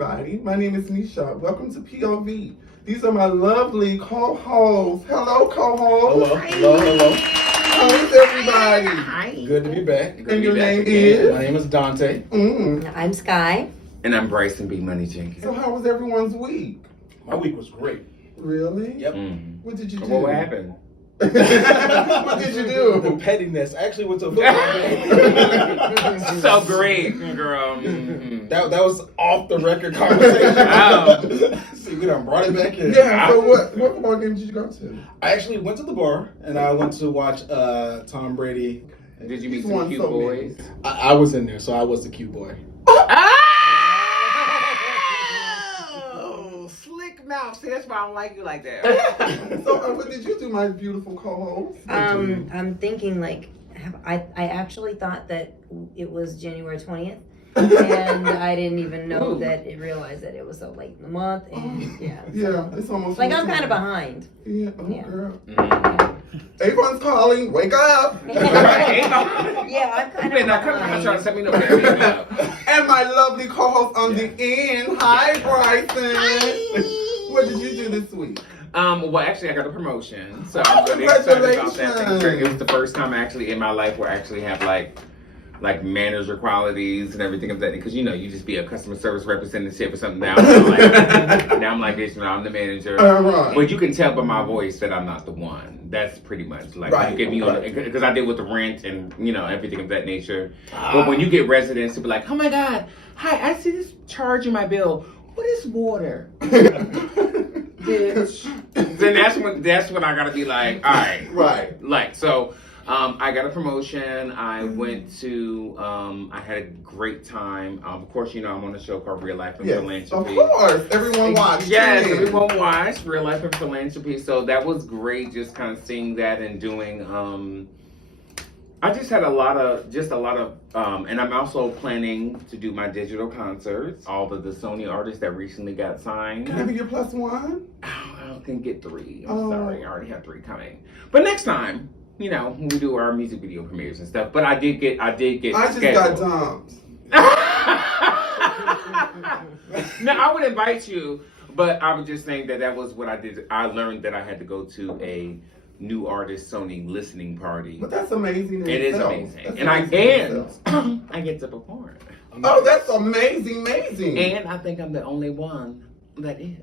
everybody. My name is Nisha. Welcome to POV. These are my lovely co-hosts. Hello, co-hosts. Hello. How's everybody? Hi. Good to be back. And your name is? My name is Dante. I'm Sky. And I'm Bryson B. Money Jenkins. So how was everyone's week? My week was great. Really? Yep. What did you do? What happened? What did you do? The pettiness. I actually went to a football game. So great, girl. That was off the record conversation. See, we done brought it back in. Yeah, so what football game did you go to? I actually went to the bar and I went to watch Tom Brady. Did you meet some cute boys? I was in there, so I was the cute boy. Oh, slick mouth. See, that's why I don't like you like that. So what did you do, my beautiful co-host? I'm thinking I actually thought that it was January 20th. And I didn't even know realized that it was so late in the month. And Yeah, it's almost like I'm kind of behind. Yeah, Yeah. girl. Avon's calling. Wake up. Yeah, I'm kind of Now come on, behind. trying to set me no there. And my lovely co-host on the end. Hi, Bryson. Hi. What did you do this week? Well, actually, I got a promotion, so I'm really excited about that. It was the first time actually in my life where I actually have like manager qualities and everything of that, because you just be a customer service representative or something. Now I'm like this, I'm the manager. Right. But you can tell by my voice that I'm not the one. That's pretty much like right, you get me on, because I deal with the rent and everything of that nature. But when you get residents to be like, oh my God, hi, I see this charge in my bill. What is water? Bitch. Then that's when I gotta be like, all right, Right. like so. I got a promotion. I went to, I had a great time. Of course, I'm on a show called Real Life and Philanthropy. Of course. Everyone watched. Yes, everyone watched Real Life and Philanthropy. So that was great, just kind of seeing that and doing, I just had a lot of, and I'm also planning to do my digital concerts. All of the Sony artists that recently got signed. Can I be your plus one? I can get 3. I'm sorry, I already have 3 coming. But next time, when we do our music video premieres and stuff. But I did get I just scheduled. got dumped. No, I would invite you, but I was just saying that was what I did. I learned that I had to go to a new artist Sony listening party. But that's amazing. It is amazing, That's and amazing I get to perform. Oh, that's amazing. And I think I'm the only one that is.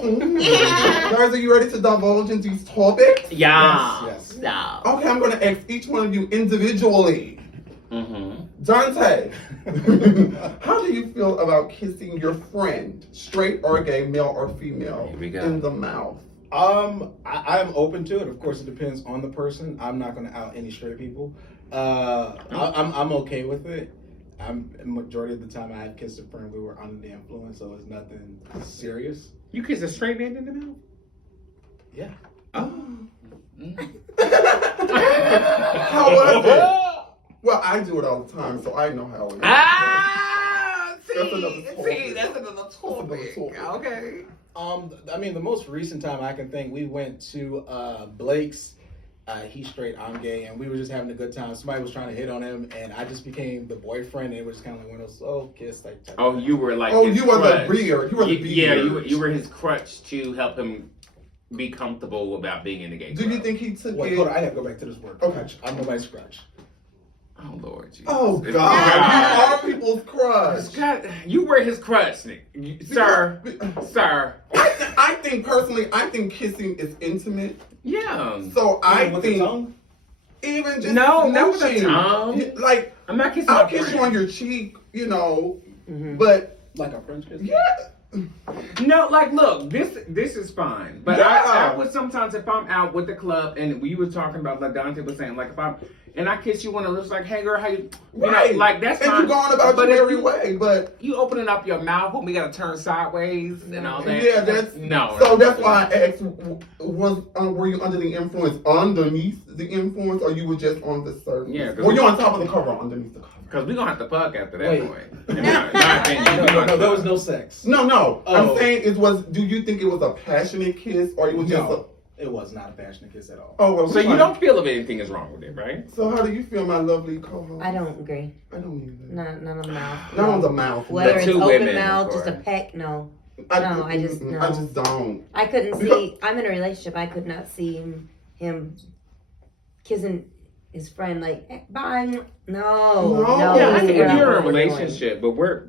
Guys, are you ready to divulge into these topics? Yeah. Yes. No. Okay, I'm going to ask each one of you individually. Mm-hmm. Dante, how do you feel about kissing your friend, straight or gay, male or female, Here we go. in the mouth? I'm open to it. Of course, it depends on the person. I'm not going to out any straight people. I'm okay with it. Majority of the time I have kissed a friend, we were under the influence, so it's nothing serious. You kiss a straight man in the mouth? Yeah. Oh. How was it? Well, I do it all the time, so I know how it is. That's another topic. Okay. The most recent time I can think, we went to Blake's. He's straight, I'm gay, and we were just having a good time. Somebody was trying to hit on him, and I just became the boyfriend, and it was just kind of like one of those, kiss, like. Oh, you were like. You were the beard. You were the beard. Yeah, you were his crutch to help him be comfortable about being in the gay club. Do you think he took Wait, it? hold on, I have to go back to this word. Okay. I'm nobody's crutch. Oh Lord, Jesus. Oh God, you are people's crush. God, you were his crutch, Nick. Sir. I think personally, kissing is intimate. Yeah. So I with think the tongue? even just not with the smooching, tongue. like I'm not kissing. I'll kiss you on your cheek, but Like a French kiss? yeah. No, like, look, this is fine. But Yeah. I would sometimes, if I'm out with the club and we were talking about, like Dante was saying, like, if I'm, and I kiss you on the lips, like, hey girl, how you Right. know, like, that's and fine. you're going about But your if merry way, but you opening up your mouth when we gotta turn sideways and all that. yeah, that's no. So that's why I asked: were you under the influence, underneath the influence, or you were just on the surface? Yeah, Were you on top of the cover, or underneath the cover? Because we're gonna have to fuck after that Wait. point. In my opinion, No, there was no sex. No. Oh. I'm saying do you think it was a passionate kiss, or it was just No. It was not a passionate kiss at all. Oh, well, So you don't feel if anything is wrong with it, right? So how do you feel, my lovely co-host? I don't agree. I don't either. None on the mouth. Not on the mouth. Whether The it's two open women, mouth, or- just a peck, no. I just don't. I couldn't see. I'm in a relationship. I could not see him kissing his friend like, bye. No. Yeah, I if think we're if not you're in a what we're doing. relationship, but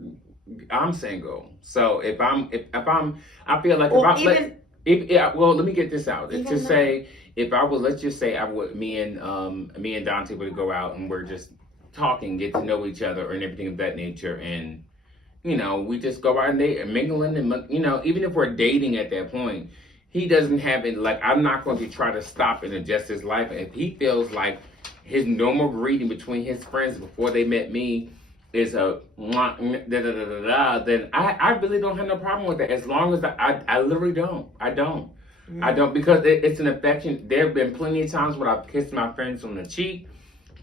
I'm single. So if I'm, I feel like Well, let me get this out. Even To that- say, if I was, let's just say me and Dante would go out and we're just talking, get to know each other and everything of that nature. And, we just go out and mingling and, even if we're dating at that point, he doesn't have it. Like, I'm not going to try to stop and adjust his life. If he feels like his normal greeting between his friends before they met me is a then I really don't have no problem with that. As long as I literally don't. I don't. I don't, because it's an affection. There have been plenty of times when I've kissed my friends on the cheek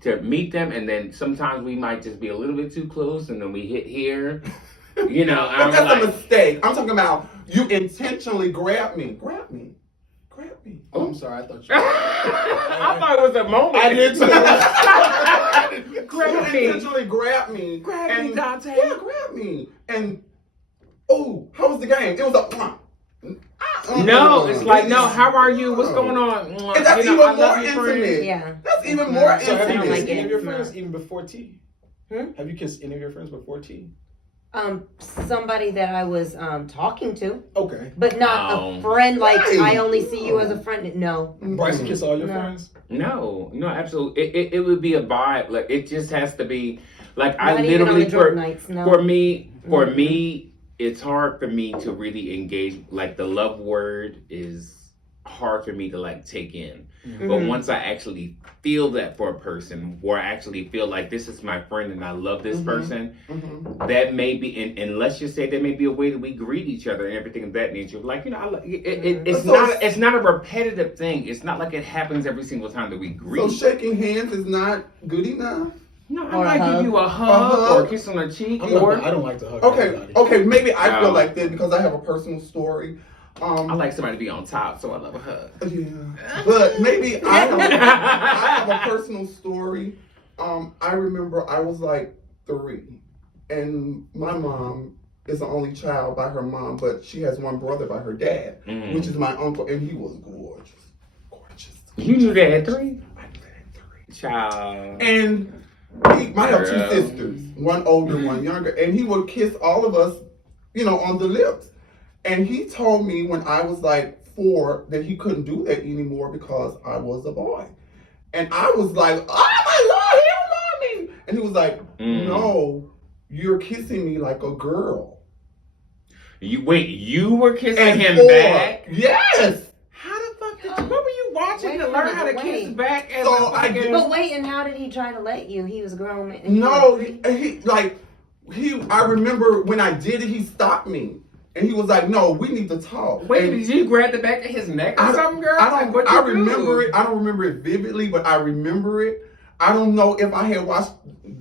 to meet them, and then sometimes we might just be a little bit too close, and then we hit here. But I'm that's like, a mistake. I'm talking about you intentionally grab me. Oh, I'm sorry. I thought you. I thought it was a moment. I did too. Grab You me. intentionally grab me. Grab me, Dante. Yeah, grab me. And how was the game? It was a. No, it's like, no, how are you? What's going on? And that's even I love more you, friend. intimate. Yeah. That's even more So have you don't intimate. kissed like any it. of your No. friends even before tea? Hmm? Have you kissed any of your friends before tea? Somebody that I was talking to, Okay. but not a friend. Like, Right. I only see you as a friend. No. Bryce, you kiss all your No. friends? No, absolutely. It would be a vibe. Like, it just has to be, like, I Not even on literally, the drunk nights. No. for me, it's hard for me to really engage. Like, the love word is hard for me to, like, take in. Mm-hmm. But once I actually feel that for a person, where I actually feel like this is my friend and I love this person, that may be, and let's just say there may be a way that we greet each other and everything of that nature. Like, it's not a repetitive thing. It's not like it happens every single time that we greet. So shaking hands is not good enough? No, I Or a might give hug. you a hug or a kiss on the cheek. I Or don't like to hug Okay, anybody. okay, maybe I feel No. like that because I have a personal story. I like somebody to be on top, so I love a hug. Yeah, but maybe I have a personal story. I remember I was like 3, and my mom is the only child by her mom, but she has one brother by her dad, which is my uncle, and he was gorgeous. You knew that at 3? I knew that at 3. Child. And I have 2 Girl. sisters, one older, one younger, and he would kiss all of us, on the lips. And he told me when I was like 4 that he couldn't do that anymore because I was a boy. And I was like, oh my Lord, he don't love me. And he was like, no, you're kissing me like a girl. You were kissing And him 4, back? yes. How the fuck did you? What were you watching Wait to a learn minute, how to kiss wait. back? As So a I fucking- did- But wait, and how did he try to let you? He was a grown man. No, I remember when I did it, he stopped me. And he was like, no, we need to talk. Wait, And did you grab the back of his neck or something, girl? Like, what I you remember do? it. I don't remember it vividly, but I remember it. I don't know if I had watched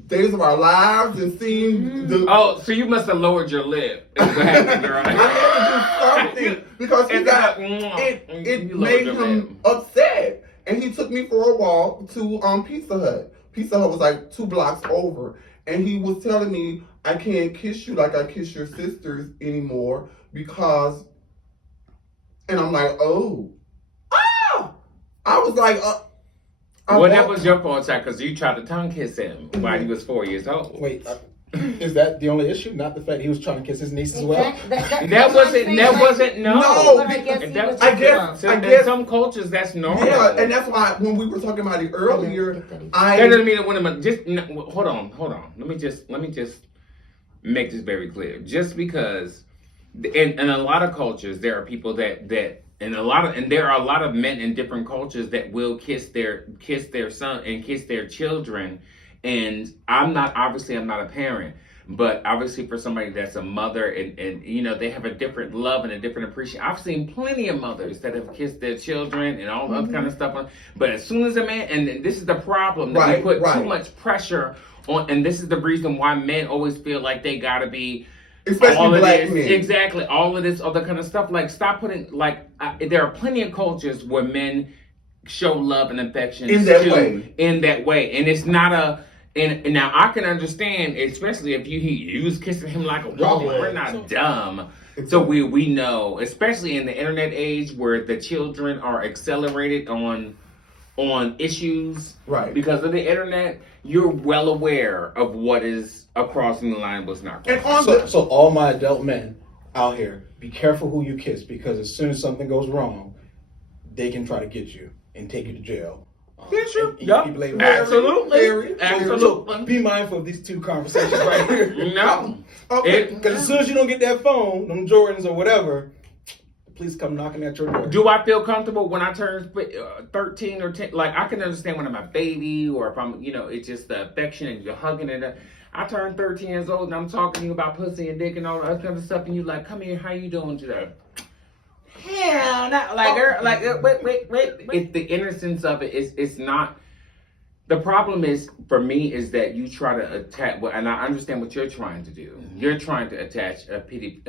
Days of Our Lives and seen the. Oh, so you must have lowered your lip. Is what happened, girl. I had to do something because he And got then, it you lowered made your him lip. upset, and he took me for a walk to Pizza Hut. Pizza Hut was like 2 blocks over, and he was telling me I can't kiss you like I kiss your sisters anymore because, and I'm like, I was like, That was your fault, child, because you tried to tongue kiss him while he was 4 years old. Wait, is that the only issue? Not the fact he was trying to kiss his niece as well? That wasn't, no. No, But I guess he That- was I guess- young. In some cultures, that's normal. yeah, and that's why when we were talking about it earlier, That I doesn't mean it wouldn't. Just hold on. Let me just make this very clear. Just because, in a lot of cultures, there are people that there are a lot of men in different cultures that will kiss their son and kiss their children. And I'm not a parent, but obviously for somebody that's a mother and they have a different love and a different appreciation. I've seen plenty of mothers that have kissed their children and all that kind of stuff. But as soon as a man, and this is the problem, that we put too much pressure on, and this is the reason why men always feel like they gotta be Especially all of black this, men. exactly, all of this other kind of stuff. Like, stop putting, like, there are plenty of cultures where men show love and affection In that way. in that way, and it's not a. And now I can understand, especially if you was kissing him like a woman. We're not dumb, so we know, especially in the internet age where the children are accelerated on issues Right. because of the internet. You're well aware of what is crossing the line, what's not. And on So all my adult men out here, be careful who you kiss, because as soon as something goes wrong, they can try to get you and take you to jail. Yeah, sure. And Yep. people ain't- Absolutely. So be mindful of these two conversations right here. No. Okay. Because as soon as you don't get that phone, them Jordans or whatever, please come knocking at your door. Do I feel comfortable when I turn 13 or 10? Like, I can understand when I'm a baby or if I'm, it's just the affection and you're hugging it. I turned 13 years old and I'm talking to you about pussy and dick and all that other kind of stuff, and you like, come here, how you doing today? Hell, not like her. Like, wait. It's the innocence of it. It's not. The problem is, for me, is that you try to attach, and I understand what you're trying to do. You're trying to attach a pity,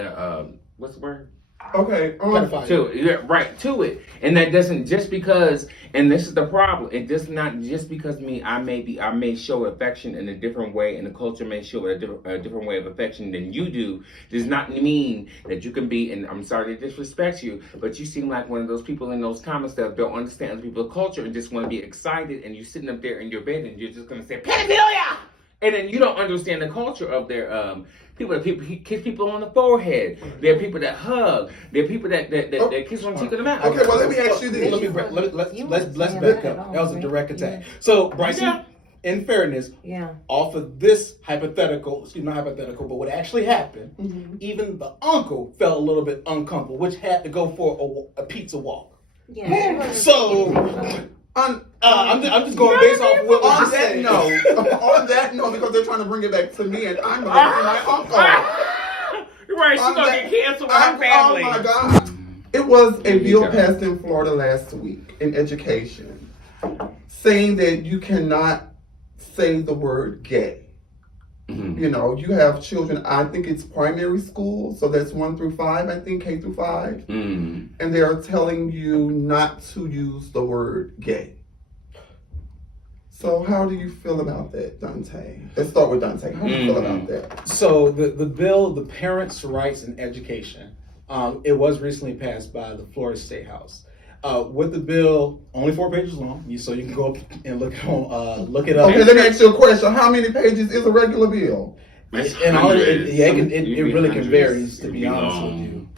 what's the word? Okay. To it, and that doesn't just because. And this is the problem. It does not just because I may show affection in a different way, and the culture may show a different way of affection than you do. Does not mean that you can be. And I'm sorry to disrespect you, but you seem like one of those people in those comments that don't understand other people's culture and just want to be excited. And you're sitting up there in your bed and you're just gonna say pedophilia, and then you don't understand the culture of their people kiss people on the forehead. There are people that hug. There are people that kiss on the cheek of the mouth. Okay, well, let me ask you this. Let's back up. That was a direct attack. So, Bryson, in fairness, off of this hypothetical, not hypothetical, but what actually happened, even the uncle felt a little bit uncomfortable, which had to go for a pizza walk. Yeah. So, I'm just going based off what On was that said. on that note, because they're trying to bring it back to me, and I'm going to my uncle. Right, she's gonna get canceled with her family. Oh my God. It was a bill passed in Florida last week in education saying that you cannot say the word gay. Mm-hmm. You have children, I think it's primary school, so that's 1 through 5, I think, K through 5. Mm-hmm. And they are telling you not to use the word gay. So how do you feel about that, Dante? Let's start with Dante. How do you feel about that? So the bill, the Parents' Rights in Education, it was recently passed by the Florida State House. With the bill, only 4 pages long, so you can go up and look it up. Okay, let me ask you a question. How many pages is a regular bill? It really can vary, to be honest with you.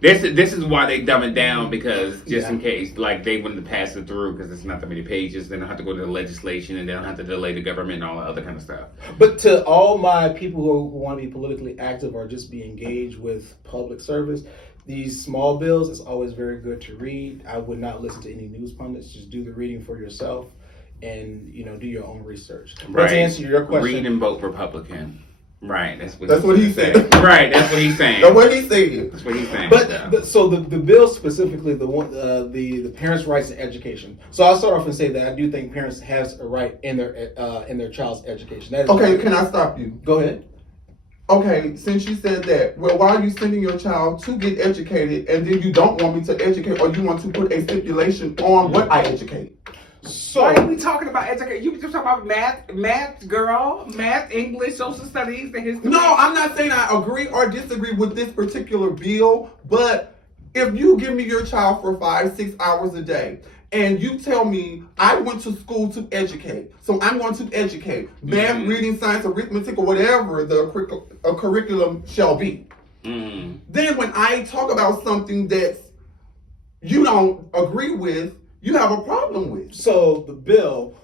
This is why they dumb it down, because just in case, like, they wouldn't pass it through because it's not that many pages. They don't have to go to the legislation, and they don't have to delay the government and all that other kind of stuff. But to all my people who want to be politically active or just be engaged with public service, these small bills is always very good to read. I would not listen to any news pundits. Just do the reading for yourself, and do your own research. But to answer your question, read and vote Republican. Right, that's what he said. Right, that's what he's saying. That's what he said. That's what he's saying. But so the bill specifically, the Parents' Rights in Education. So I'll start off and say that I do think parents has a right in their child's education. That is Okay, right. can I stop you? Go ahead. Okay, since you said that, well, why are you sending your child to get educated, and then you don't want me to educate, or you want to put a stipulation on what I educate? So why are we talking about education? You just talking about math, English, social studies, the history. No, I'm not saying I agree or disagree with this particular bill, but if you give me your child for 5-6 hours a day, and you tell me I went to school to educate, so I'm going to educate math, reading, science, arithmetic, or whatever the curriculum shall be. Then when I talk about something that you don't agree with, you have a problem with. So the bill,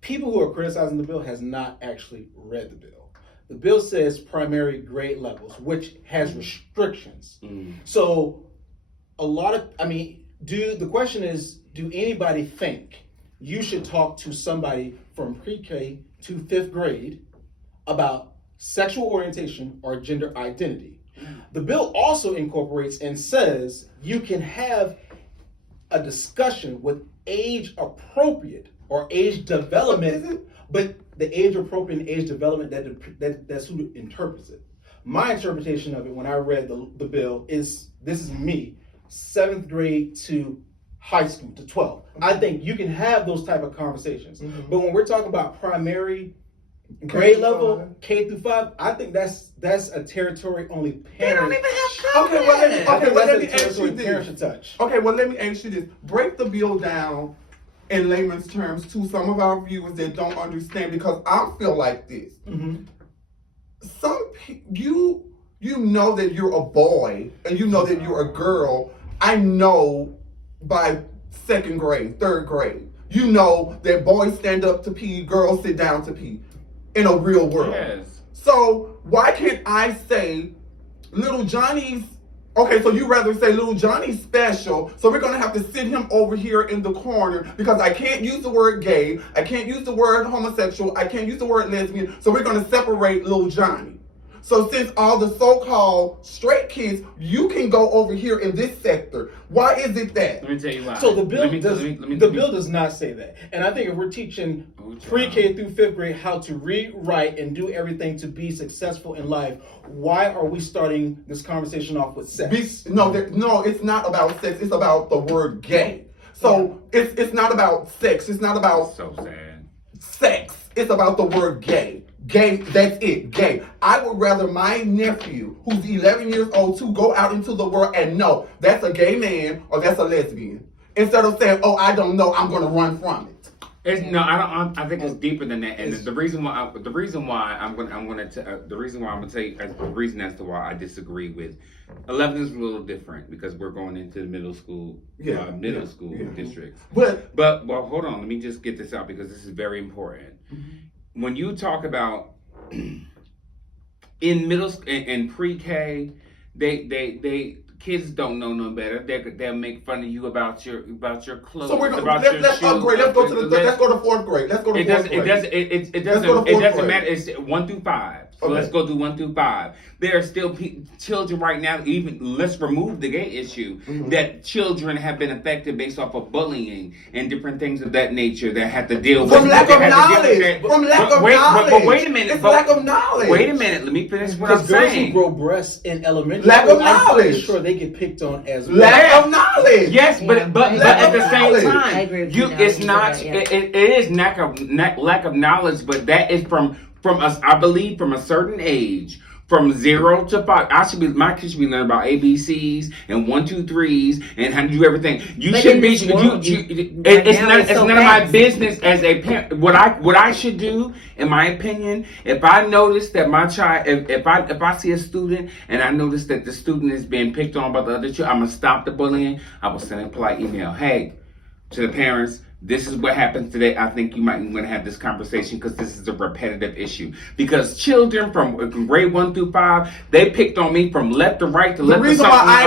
people who are criticizing the bill has not actually read the bill. The bill says primary grade levels, which has restrictions. So the question is, do anybody think you should talk to somebody from pre-K to 5th grade about sexual orientation or gender identity? The bill also incorporates and says you can have a discussion with age appropriate or age development, but the age appropriate and age development, that's who interprets it. My interpretation of it when I read the bill is, this is me, 7th grade to high school, to 12. I think you can have those type of conversations. But when we're talking about primary grade level, K through 5, I think that's a territory only parents. They don't even have Okay, well, let me, I think well, let that's me a ask territory you parents this. should touch. Okay, well, let me ask you this. Break the bill down in layman's terms to some of our viewers that don't understand, because I feel like this. You know that you're a boy and you know that you're a girl. I know by 2nd grade, 3rd grade, you know that boys stand up to pee, girls sit down to pee in a real world. Yes. So why can't I say little Johnny's, okay, so you rather say little Johnny's special, so we're gonna have to sit him over here in the corner because I can't use the word gay, I can't use the word homosexual, I can't use the word lesbian, so we're gonna separate little Johnny. So since all the so-called straight kids, you can go over here in this sector. Why is it that? Let me tell you why. So the bill Let me- does let me- the bill does not say that. And I think if we're teaching pre-K through 5th grade how to read, write, and do everything to be successful in life, why are we starting this conversation off with sex? No, it's not about sex. It's about the word gay. So it's not about sex. It's not about So sad. sex. It's about the word gay. Gay, that's it, gay. I would rather my nephew, who's 11 years old, to go out into the world and know that's a gay man or that's a lesbian. Instead of saying, oh, I don't know, I'm going to run from it. I think it's deeper than that. And the reason why I'm gonna tell you the reason as to why I disagree with 11 is a little different because we're going into the middle school districts. But well, hold on. Let me just get this out because this is very important. When you talk about in middle and pre-K, they kids don't know no better. They'll make fun of you about your clothes. So we're going about let's your upgrade. shoes. Let's go to 4th grade. Let's go to 4th grade. It Let's go to fourth doesn't grade. matter. It's 1 through 5. So Okay. let's go through 1 through 5. There are still children right now. Even let's remove the gay issue. That children have been affected based off of bullying and different things of that nature that have to deal with From lack of knowledge. But wait a minute. It's lack of knowledge. Wait a minute. Let me finish what I'm Because girls who saying. grow breasts in elementary Lack school, of I'm pretty knowledge. sure they get picked on as well. Lack of knowledge. Yes, but Lack at of the same knowledge. time, I agree with you now it's that you not. said that, It is lack of knowledge, but that is from us. I believe from a certain age, from 0 to 5. My kids should be learning about ABCs and 1, 2, 3s and how to do everything. You But shouldn't in be. this world, It's so none of my fast. business as a parent. What I should do, in my opinion, if I notice that my child, if I see a student and I notice that the student is being picked on by the other child, I'm gonna stop the bullying. I will send a polite email. Hey, to the parents, this is what happens today. I think you might want to have this conversation because this is a repetitive issue. Because children from grade 1 through 5, they picked on me from left to right to left to reason something. why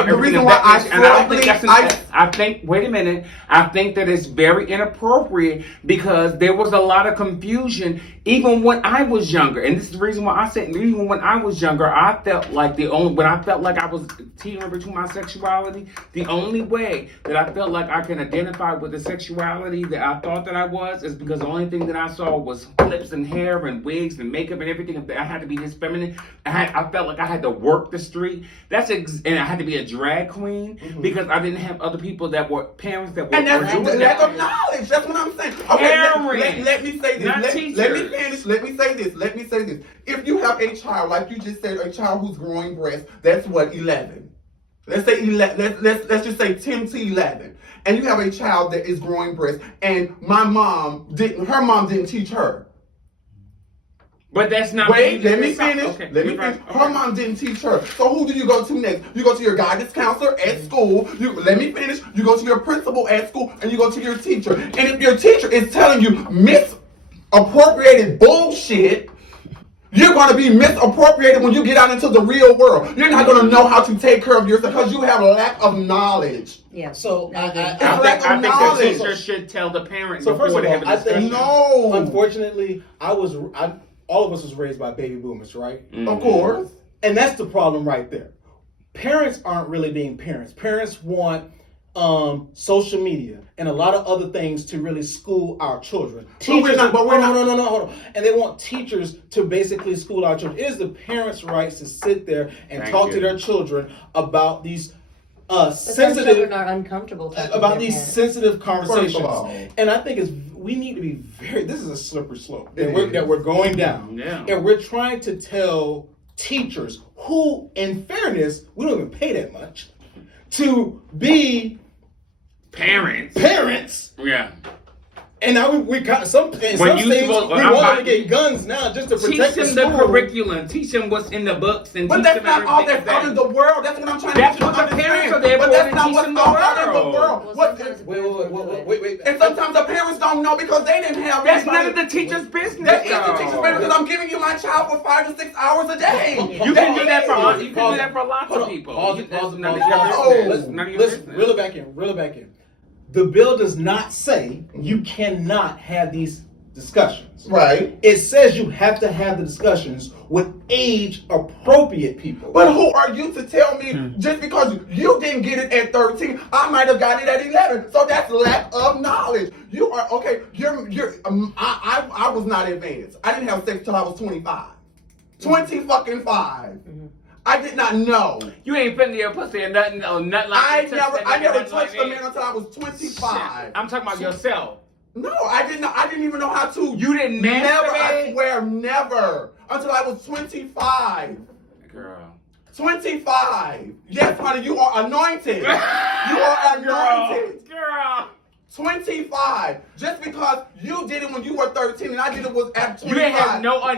Wait a minute. I think that it's very inappropriate because there was a lot of confusion even when I was younger. And this is the reason why I said even when I was younger, I felt like when I felt like I was teetering between my sexuality, the only way that I felt like I can identify with the sexuality that I thought that I was is because the only thing that I saw was clips and hair and wigs and makeup and everything. I had to be this feminine. I felt like I had to work the street. And I had to be a drag queen because I didn't have other people that were parents that were And that's doing the that. lack of knowledge. That's what I'm saying. Okay, let me say this. Not Let me teachers. finish. Let me say this. If you have a child, like you just said, a child who's growing breasts, that's what, 11. Let's say 11. Let's just say 10 to 11. And you have a child that is growing breasts, and her mom didn't teach her. But that's not. Wait, let me finish. Okay. Let me finish. Her mom didn't teach her. So who do you go to next? You go to your guidance counselor at school. Let me finish. You go to your principal at school, and you go to your teacher. And if your teacher is telling you misappropriated bullshit, you're going to be misappropriated when you get out into the real world. You're not going to know how to take care of yourself because you have a lack of knowledge. Yeah. So I agree. I think the knowledge. teacher should tell the parent So first before of they all, have a I think discussion. No. Unfortunately, all of us was raised by baby boomers, right? Of course. And that's the problem right there. Parents aren't really being parents. Parents want social media and a lot of other things to really school our children. But we're not- Hold on. And they want teachers to basically school our children. It is the parents' rights to sit there and Thank talk you. to their children about these But some sensitive children are uncomfortable talking about to these their parents. sensitive conversations. First of all. And I think we need to be very. This is a slippery slope It is. that we're going down. Yeah. And we're trying to tell teachers who, in fairness, we don't even pay that much, to be parents. Yeah. And now we got some in When some you states, supposed- we I'm want about- to get guns now just to Teach protect them the the school. curriculum. Teach them what's in the books and But teach that's them not all everything that's out in the world. That's what I'm trying That's to what the understand. parents are there But for, that's to not teach what's them the all out in the world. world. Well, What- sometimes Wait. And sometimes the parents don't know because they didn't have That's anybody. none of the teacher's business. That is the though. teacher's business because I'm giving you my child for 5 to 6 hours a day. You can do that for is. you can do that for lots of people. Pause You- it, that's pause it, none of pause your it. Oh, business. None of your Let's business. reel it back in. The bill does not say you cannot have these discussions. Right. It says you have to have the discussions with age-appropriate people. But who are you to tell me just because you didn't get it at 13, I might have got it at 11. So that's lack of knowledge. You are okay. I was not advanced. I didn't have sex till I was 25. 20 fucking 5. I did not know. You ain't putting your pussy in nothing or nothing like I that. never touched a man until I was 25. I'm talking about yourself. No, I didn't know. I didn't even know how to. You didn't Never. I masturbate? swear, never until I was 25. Girl. 25. Yes, honey, you are anointed. You are anointed. Girl. 25. Just because you did it when you were 13 and I did it was at 25. You ain't have no I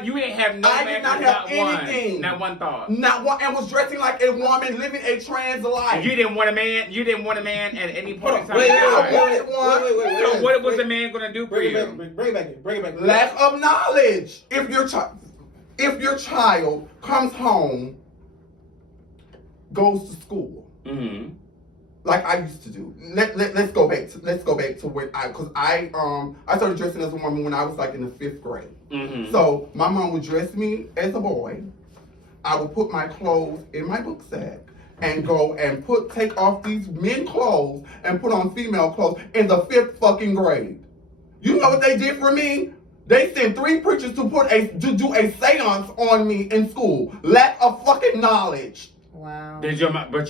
did not have anything. Not one thought. Not one, and was dressing like a woman, living a trans life. You didn't want a man. You didn't want a man at any point in time. Wait, in your life. wait. So what was the man gonna do for Bring you? it back. Lack of knowledge. If your child comes home, goes to school, Mm-hmm. like I used to do. Let's go back to when I started dressing as a woman when I was like in the 5th grade. Mm-hmm. So my mom would dress me as a boy. I would put my clothes in my book sack and go and take off these men clothes and put on female clothes in the 5th fucking grade. You know what they did for me? They sent 3 preachers to do a seance on me in school. Lack of fucking knowledge. Wow. Did your mom come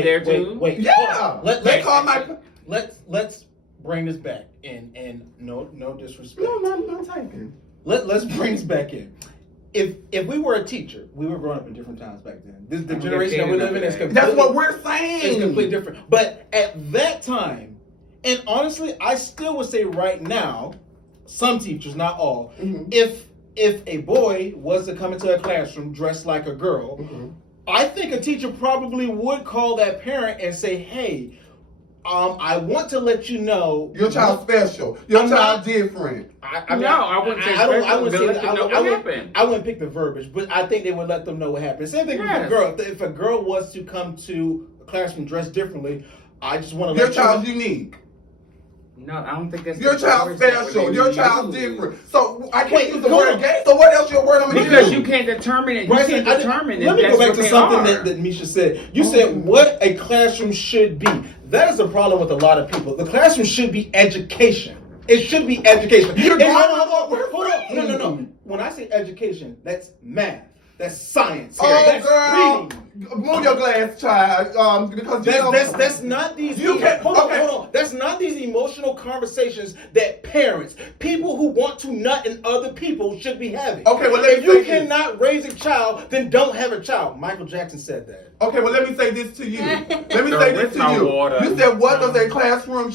there too? Wait. Yeah. They called my. Let's bring this back in, and no disrespect. No, I'm not typing. Let's bring this back in. If we were a teacher, we were growing up in different times back then. The generation that we live in is completely, That's what we're saying. it's completely different. But at that time, and honestly, I still would say right now, some teachers, not all, Mhm. if a boy was to come into a classroom dressed like a girl, Mhm. I think a teacher probably would call that parent and say, "Hey, I want to let you know Your child's special. Your I'm child's not- different. I wouldn't say I special, wouldn't but say let that. them know what happened. I wouldn't pick the verbiage, but I think they would let them know what happened. Same thing with a Yes. girl. If a girl was to come to a classroom dressed differently, I just want to Your let you child's unique. No, I don't think that's Your the child's word that special. we Your use. child's different. So I can't Wait, use the hold word on. gay. So what else your word I'm gonna Because use? you can't determine it. You Bryson, can't determine it. let me That's go back what to they something are. that Misha said. You said what a classroom should be. That is a problem with a lot of people. The classroom should be education. It should be education. You're And going hold on. No. When I say education, that's math. That's science. Oh, That's girl, reading. move your glass, child. Because you know, That's not these. You can- hold okay. on. That's not these emotional conversations that parents, people who want to nut in other people, should be having. Okay, well, let if me you say this. cannot raise a child, then don't have a child. Michael Jackson said that. Okay, well, let me say this to you. Let me Girl, say this with to my you. water. You said what a classroom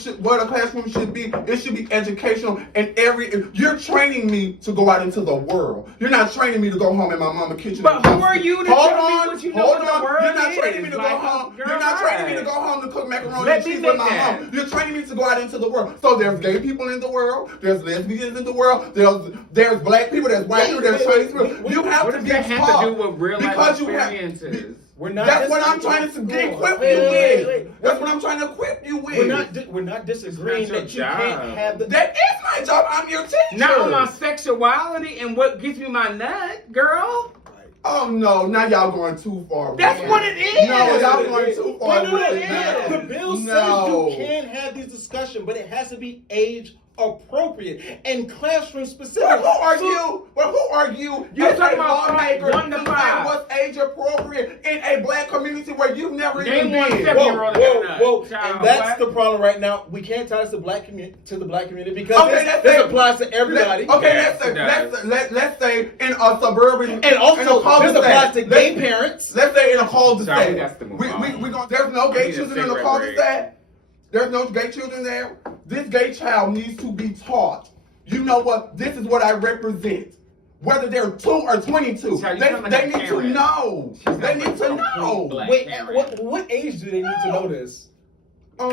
should be. It should be educational, and you're training me to go out into the world. You're not training me to go home in my mama's kitchen. But and who are you to hold tell me on, what you know hold what the on. world You're not is? training me to go Like, home. girl, You're not training me to right. go home to cook macaroni Let and me cheese with make my that. mom. You're training me to go out into the world. So there's gay people in the world. There's lesbians in the world. There's black people. There's white people. There's Chinese people. You have What to does be that have taught to do with real life because you have. experiences? We're not. That's what I'm trying to equip you with. That's what I'm trying to equip you with. We're not disagreeing It's not that your you can't job. have the. That is my job. I'm your teacher. Not on my sexuality and what gives me my nut, girl. Oh no, now y'all going too far. That's with what it. it is. No, y'all going too far. No, with it it is. now. The bill No. says you can have these discussions, but it has to be age appropriate and classroom specific. Well, who are you? Well, who are you? You're as talking a about lawmaker 1 to to 5. say what's age appropriate in a black community where you've never Name even one been? 7-year-old. Whoa! Child, And that's what? the problem right now. We can't tie this to black community because Okay, this applies to everybody. Yes, Let's say in a suburban And also, in a cul-de-sac. this applies to gay parents. Let's say in a Child, we cul-de-sac. got to move We on. gonna, there's no I gay need a children in the cigarette cul-de-sac. There's no gay children there. This gay child needs to be taught. You know what? This is what I represent. Whether they're 2 or 22, Child, you they sound like a need to parent. know. She They sounds need like to a know. black Wait, parent. what age do they need to know this? As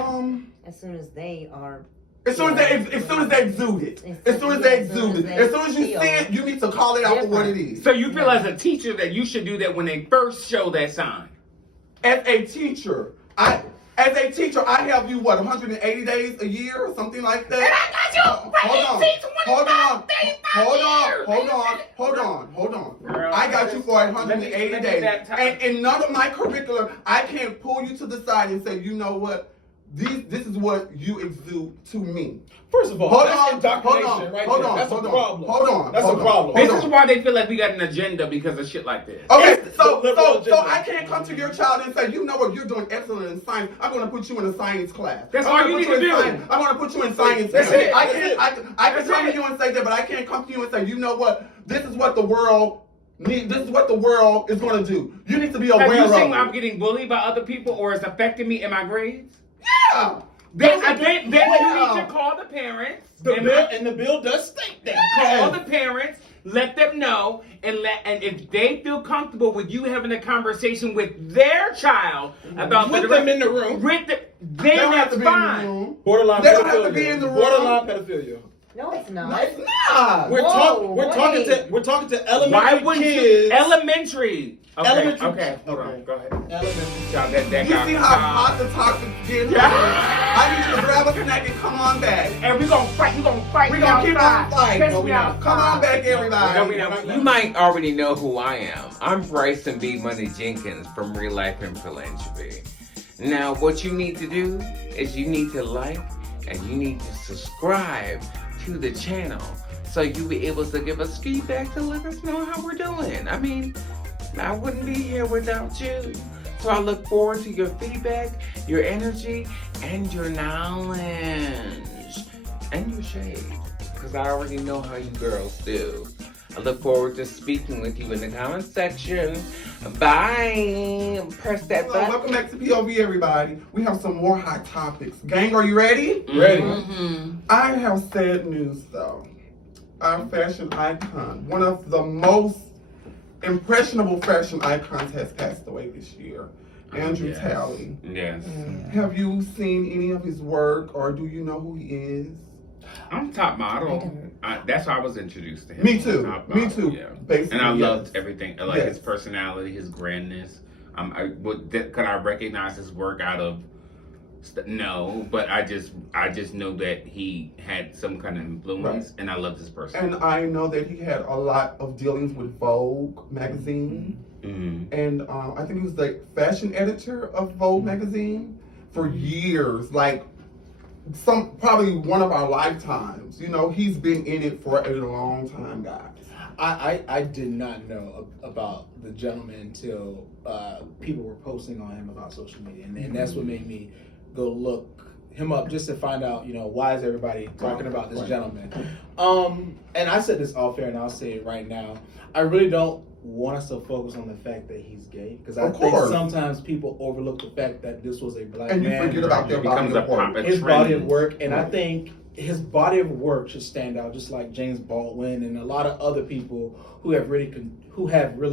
soon as they are. As soon as they exude it. As soon as they exude it. As soon as you see it, you need to call it out for what it is. So you feel as a teacher that you should do that when they first show that sign? As a teacher, I have you 180 days a year or something like that. And I got you. Hold on. Girl, I got you for 180 let me days. that time. And in none of my curriculum, I can't pull you to the side and say, you know what? This is what you exude to me. First of all, Hold that's on, indoctrination hold on, right hold there. on, That's hold a on, problem. hold on, That's hold a on. problem. This Hold is why they feel like we got an agenda because of shit like this. Okay, That's so the liberal agenda. I can't come to your child and say, you know what, you're doing excellent in science. I'm going to put you in a science class. That's I'm all gonna you put need to in do. science. I'm going to put you in science. That's class. it. I That's can That's come it. to you and say that, but I can't come to you and say, you know what, this is what the world needs. This is what the world is going to do. You need to be aware Have you of seen it. I'm getting bullied by other people or it's affecting me in my grades? Yeah. Then Those are you need yeah. to call the parents. The and bill does state that. Call the parents, let them know, and if they feel comfortable with you having a conversation with their child about With them in the room. then They don't have that's to be in the fine. room. Borderline They pedophilia. don't have to be in the room. Borderline pedophilia. No, it's not. No, it's not. We're Whoa, talking wait. to elementary Why wouldn't kids. you? Elementary. Okay, Elementary- okay, hold okay. on, go ahead. Elementary. Child, that You got see how hot the topic getting? Yeah. I need you to grab a connect and come on back. And we're gonna fight. We're gonna fight. We're gonna keep on outside. fighting. Catch No, me we not. outside. Come on back, everybody. No, we not. You might already know who I am. I'm Bryson B. Money Jenkins from Real Life and Philanthropy. Now, what you need to do is you need to like and you need to subscribe to the channel so you'll be able to give us feedback to let us know how we're doing. I mean, I wouldn't be here without you. So I look forward to your feedback, your energy, and your knowledge. And your shade. Because I already know how you girls do. I look forward to speaking with you in the comment section. Bye. Press that Hello, button. welcome back to POV, everybody. We have some more hot topics. Gang, are you ready? Ready. Mm-hmm. I have sad news, though. Our fashion icon, one of the most impressionable fashion icons, has passed away this year. Andrew Yes. Talley. Yes. Have you seen any of his work, or do you know who he is? I'm top I model. don't. That's how I was introduced to him. Me too. Top Me model, too. Yeah. Basically, And I yes. loved everything, like Yes. his personality, his grandness. Could I recognize his work out of? No, but I just know that he had some kind of influence, and I loved his personality. And I know that he had a lot of dealings with Vogue magazine. Mm-hmm. And I think he was the fashion editor of Vogue magazine for years, like probably one of our lifetimes. You know, he's been in it for a long time, guys. I did not know about the gentleman until people were posting on him about social media, and that's what made me go look him up just to find out, you know, why is everybody talking about this gentleman. And I said this off air, and I'll say it right now. I really don't want us to focus on the fact that he's gay, because I Of think course. sometimes people overlook the fact that this was a black And you man. forget about their It body becomes a of work. pop- His body of work, and I Right. think his body of work should stand out, just like James Baldwin and a lot of other people who have really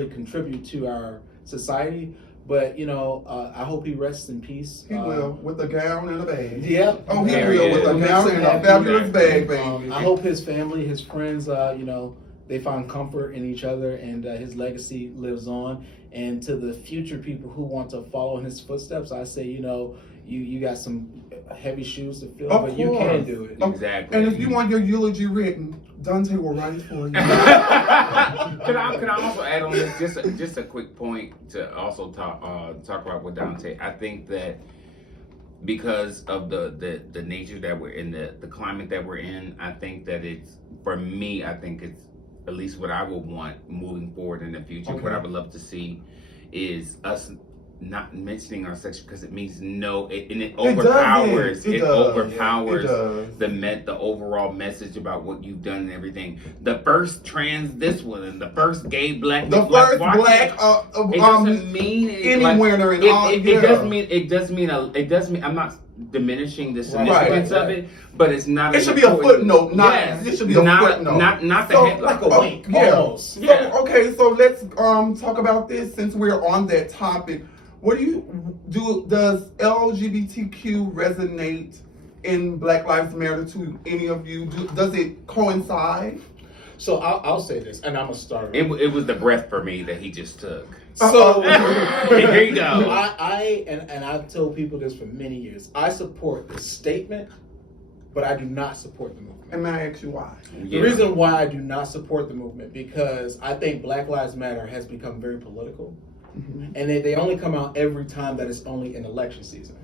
contributed to our society. But you know, I hope he rests in peace. He will, with a gown and a bag. Yeah. Oh, he There will, he with a is. gown and a fabulous bag, baby. I hope his family, his friends, you know, they find comfort in each other, and his legacy lives on. And to the future people who want to follow in his footsteps, I say, you know, you got some heavy shoes to fill, Of but you can course. do it. Of- Exactly. And if you want your eulogy written, Dante will write it for you. Can I also add on this just a quick point to also talk about with Dante? I think that because of the nature that we're in, the climate that we're in, I think that it's, for me, I think it's at least what I would want moving forward in the future. Okay. What I would love to see is us not mentioning our sex, because it means it overpowers It does. the overall message about what you've done and everything. The first trans this one and the first gay black The first black it doesn't mean anywhere in all. it does mean I'm not diminishing the significance of it, but it's not. It should be a footnote. It should be a footnote. Not the So, headline. Like a wink, Yeah. almost. So, Yeah. okay, so let's talk about this since we're on that topic. What do you do? Does LGBTQ resonate in Black Lives Matter to any of you? Does it coincide? So I'll say this, and I'm a starter. It was the breath for me that he just took. So Here you go. I've told people this for many years. I support the statement, but I do not support the movement. And may I ask you why? The reason why I do not support the movement, because I think Black Lives Matter has become very political. Mm-hmm. And they only come out every time that it's only in election season.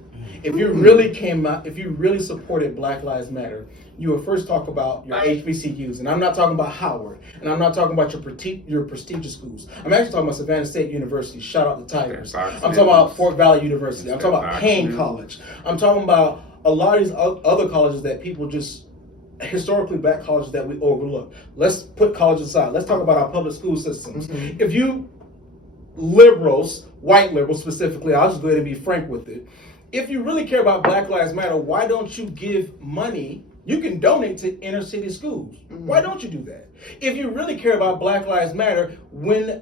If you really if you really supported Black Lives Matter, you would first talk about your HBCUs, and I'm not talking about Howard, and I'm not talking about your prestigious schools. I'm actually talking about Savannah State University. Shout out the Tigers. I'm talking about Fort Valley University. I'm talking about Payne College. I'm talking about a lot of these other colleges that people just historically black colleges that we overlook. Let's put colleges aside. Let's talk about our public school systems. Mm-hmm. If you liberals, white liberals specifically, I'll just go ahead and be frank with it. If you really care about Black Lives Matter, why don't you give money? You can donate to inner city schools. Mm-hmm. Why don't you do that? If you really care about Black Lives Matter, when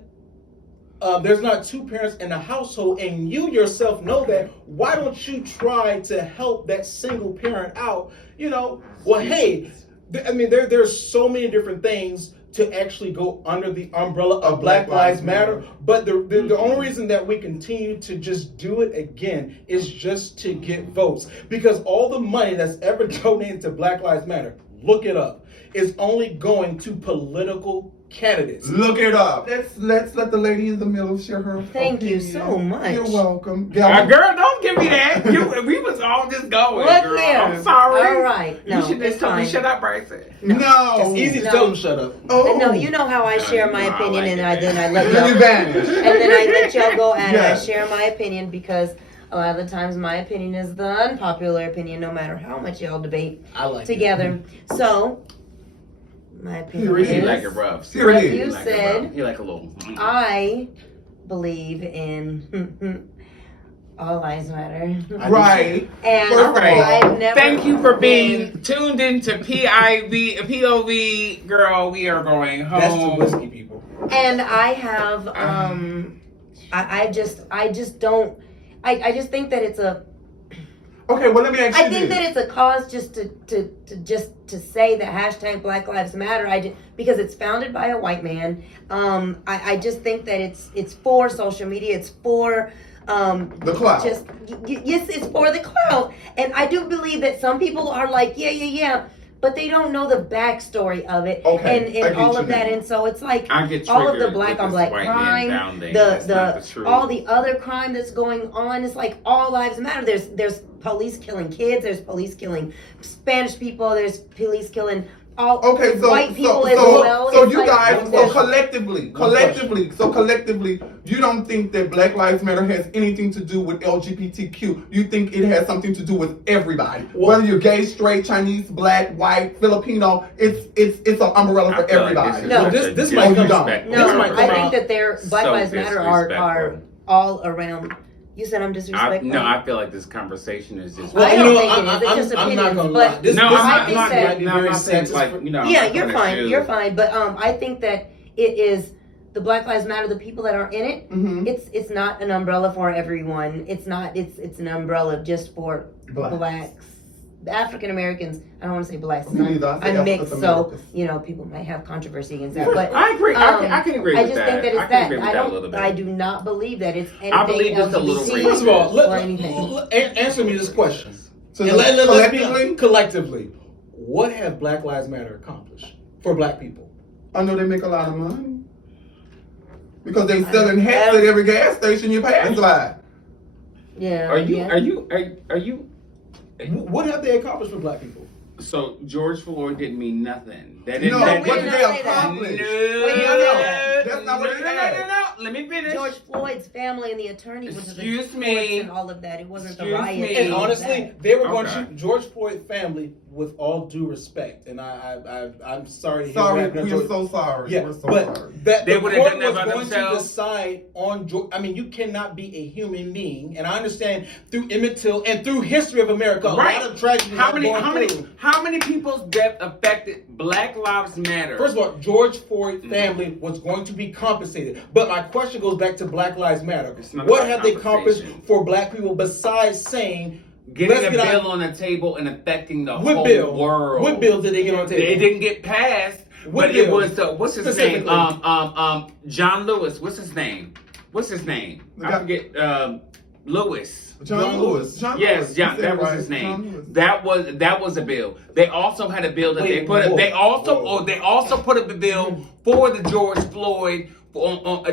there's not two parents in the household and you yourself know that, why don't you try to help that single parent out? Well, hey, there's so many different things to actually go under the umbrella of Black Lives Matter. But the only reason that we continue to just do it again is just to get votes. Because all the money that's ever donated to Black Lives Matter, look it up, is only going to political candidates. Look it up. Let's let the lady in the middle share her Thank you opinion. so much. You're welcome. Girl, don't give me that. We was all just going. Look girl. here. I'm sorry. All right. No, you should it's just tell me fine. shut up, Bryson. No. It's easy to No. tell them shut up. Oh. No, you know how I share my No, I opinion, like and it. then I let Then you y'all, vanish. and then I let y'all go, and Yes. I share my opinion because a lot of the times my opinion is the unpopular opinion, no matter how much y'all debate I like together. So, my opinion Here it He is. is, like it rough. Here it What is. you Like it said, rough. He like a little. I believe in all lives matter. Right. And First of all, I've never Thank you for being been- tuned into POV. Girl, we are going home. That's the whiskey people. And I have I just think that it's a Okay, well let me ask you I think that it's a cause just to say that hashtag Black Lives Matter. Because it's founded by a white man. I just think that it's for social media. It's for the cloud. Yes, it's for the cloud. And I do believe that some people are like, yeah, but they don't know the backstory of it Okay, I and get all you of that. now. And so it's like I get all of the triggered black with on this black white man crime, founding. That's not the truth. all the other crime that's going on. It's like all lives matter. There's police killing kids. There's police killing Spanish people. There's police killing all white people as well. So It's you like, guys, there's- collectively, you don't think that Black Lives Matter has anything to do with LGBTQ. You think it has something to do with everybody, whether you're gay, straight, Chinese, black, white, Filipino. It's an umbrella for everybody. No, this might come No, might I come think out that their Black so Lives Matter are disrespectful. all around. You said I'm disrespectful. I feel like this conversation is just. I don't think it is. It's I'm just not gonna opinions, lie. but This No, this I'm I think not. that- be No, I'm very not saying sexist. like yeah, I'm you're not fine. gonna You're do- fine. But I think that it is the Black Lives Matter. The people that are in it. Mhm. It's not an umbrella for everyone. It's not. It's an umbrella just for blacks. African Americans. I don't want to say blacks. Me neither. I say I'm mixed, African so Americans. people might have controversy against that. But I agree. I can agree I with just that. think that I it's can agree that. with I that a little don't. bit. I do not believe that it's anything I believe it's a little LGBT racist. First of all, or anything. answer me this question. So And let's be collectively, collectively, what have Black Lives Matter accomplished? for black people? I know they make a lot of money. Because they selling hats at every gas station you pass by. Yeah. Are you? What have they accomplished for black people? So George Floyd didn't mean nothing. That No, didn't. what did did not they say that. accomplish? Wait, That's not what they said. No. Let me finish. George Floyd's family and the attorney went to the Excuse courts me. and all of that. It wasn't the Excuse riot. me. And honestly, they were going Okay. to George Floyd family with all due respect, and I'm sorry to hear Sorry, what happened to we are George. so sorry. Yeah, We're so but sorry. that They the would've court done that was by going themselves. to decide on George. I mean, you cannot be a human being, and I understand through Emmett Till and through history of America, a lot of tragedy. How many people's death affected Black Lives Matter? First of all, George Floyd family was going to be compensated, but my question goes back to Black Lives Matter. It's not What about have they accomplished compensation. for black people besides saying? Getting let's a get bill out- on the table and affecting the What whole bill? world. What bill did they get on the table? It didn't get passed. What But it bill? was what's his name? Specifically. John Lewis. What's his name? I forget. Lewis. John Lewis. John Yes, Lewis. John. You said That it was right. his John name. Lewis. That was a bill. They also had a bill that Wait, they put. whoa, They also whoa. they also put up a bill for the George Floyd.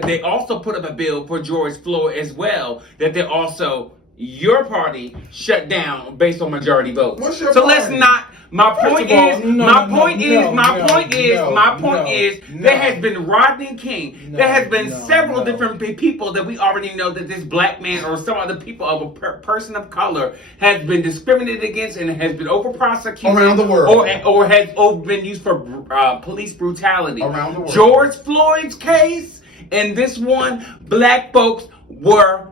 They also put up a bill for George Floyd as well. That they also your party shut down based on majority votes. What's your so party? let's not. My First point of all, is. no, My no, point no, is. no, My no, point is. no, My point no, is. no. There has been Rodney King. No, There has been no, several no. different people that we already know that this black man or some other people of a person of color has been discriminated against and has been over prosecuted Around the world. or has been used for police brutality. Around the world. George Floyd's case and this one, black folks were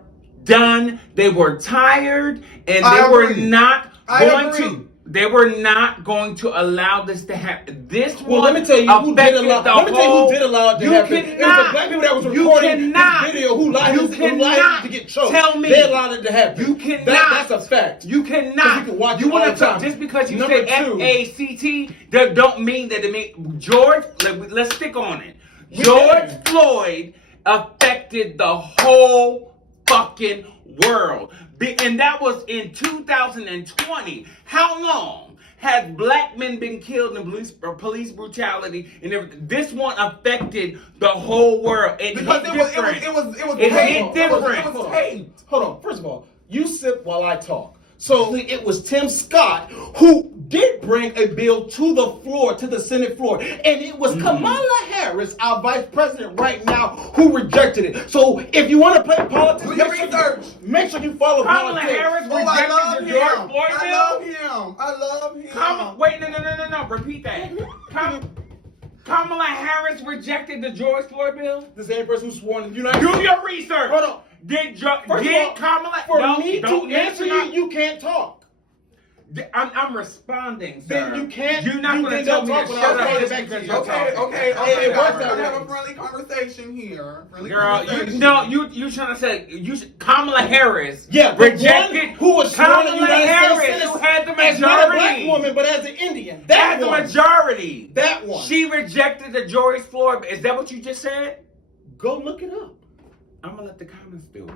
done. They were tired and I they were agree. not I going agree. to. They were not going to allow this to happen. This Well, one let me tell you who did affected allow. the Let me tell you whole- who did allow it to You happen. It was cannot. the black people that was You recording cannot. this video who lied, You who lied cannot to get choked. tell me. They allowed it to happen. You cannot. That's a fact. You 'Cause cannot. you can watch You it want all to the talk time. just because you Number say two. FACT, that don't mean that it mean George. Let's stick on it. We George can. Floyd affected the whole fucking world, and that was in 2020. How long has black men been killed in police brutality and everything? This one affected the whole world. It Because hit it was different. hate. hit different. It was hate. Hold on. First of all, you sip while I talk. So it was Tim Scott who did bring a bill to the floor, to the Senate floor. And it was Kamala Harris, our vice president right now, who rejected it. So if you want to play politics, Do your research. make sure you follow Kamala politics. Harris Oh, I love rejected the George him. Floyd I bill. love him. I love him. Wait, no. Repeat that. Kamala Harris rejected the George Floyd bill. The same person who swore in the United Do States. your research. Hold on. Did First of all, Kamala? For No, me don't to answer answer you, you can't talk. I'm responding, sir. Then you can't. You're not you going to then tell don't me talk to when shut I up. say it just back to because you. you're Okay, talking. okay. It We're works gonna that have way. a friendly conversation here. Friendly Girl, conversation. you trying to say Kamala Harris Yeah, the rejected one who was sworn in the Kamala United Harris States who had the as not a black majority. woman, but as an Indian. As That the one. majority. That one. She rejected the George Floyd. Is that what you just said? Go look it up. I'm gonna let the comments do it.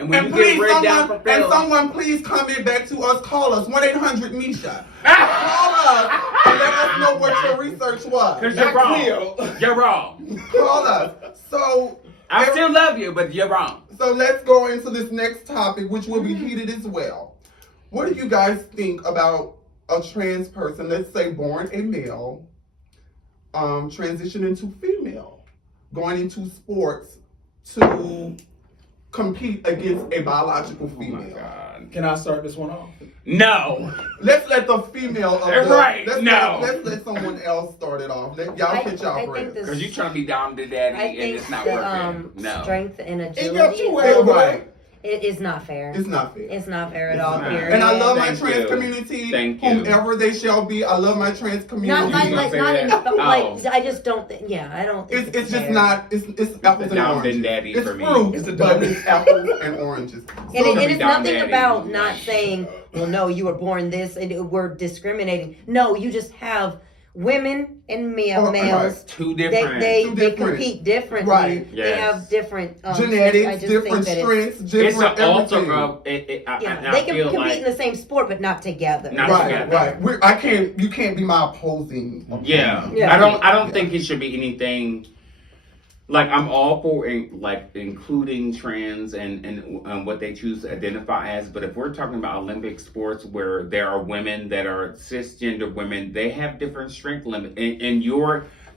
And when And you please, get read down for Phil, someone please comment back to us. Call us 1-800-MISHA. Call us and let us know what your research was. because you're Not wrong. Cleo. You're wrong. Call us. So I still love you, but you're wrong. So let's go into this next topic, which will be heated as well. What do you guys think about a trans person, let's say born a male, transitioning to female, going into sports to compete against a biological Oh my female? God. Can I start this one off? No. Let's let the female of the, Right, let's no. let someone else start it off. Y'all catch y'all I breath. think Because you trying to be dominant daddy I and think it's not the working. No. strength and It got agility you way over. Right. it is not fair. It's not fair. It's not fair at It's all. not. Period. And I love my Thank trans you. community, Thank you. whomever they shall be. I love my trans community. not You like gonna not say in, that? like Oh. I just don't think. Yeah, I don't. Think It's just fair. not. It's apples and dominant oranges. daddy It's for me. fruit, It's the but dominant- it's apples and oranges. And So it is down nothing daddy. about not saying, well, no, you were born this and we're discriminating. No, you just have women and Oh, males. Two different. They Two different. compete differently. Right. They Yes. have different Genetics, I just different think that strengths, It's different an alter everything. of it. Yeah, I they can feel compete like in the same sport, but not together. Not Right, together. right. You can't be my opposing. yeah. Yeah. I don't think it should be anything. Like I'm all for including trans and what they choose to identify as, but if we're talking about Olympic sports where there are women that are cisgender women, they have different strength limits, and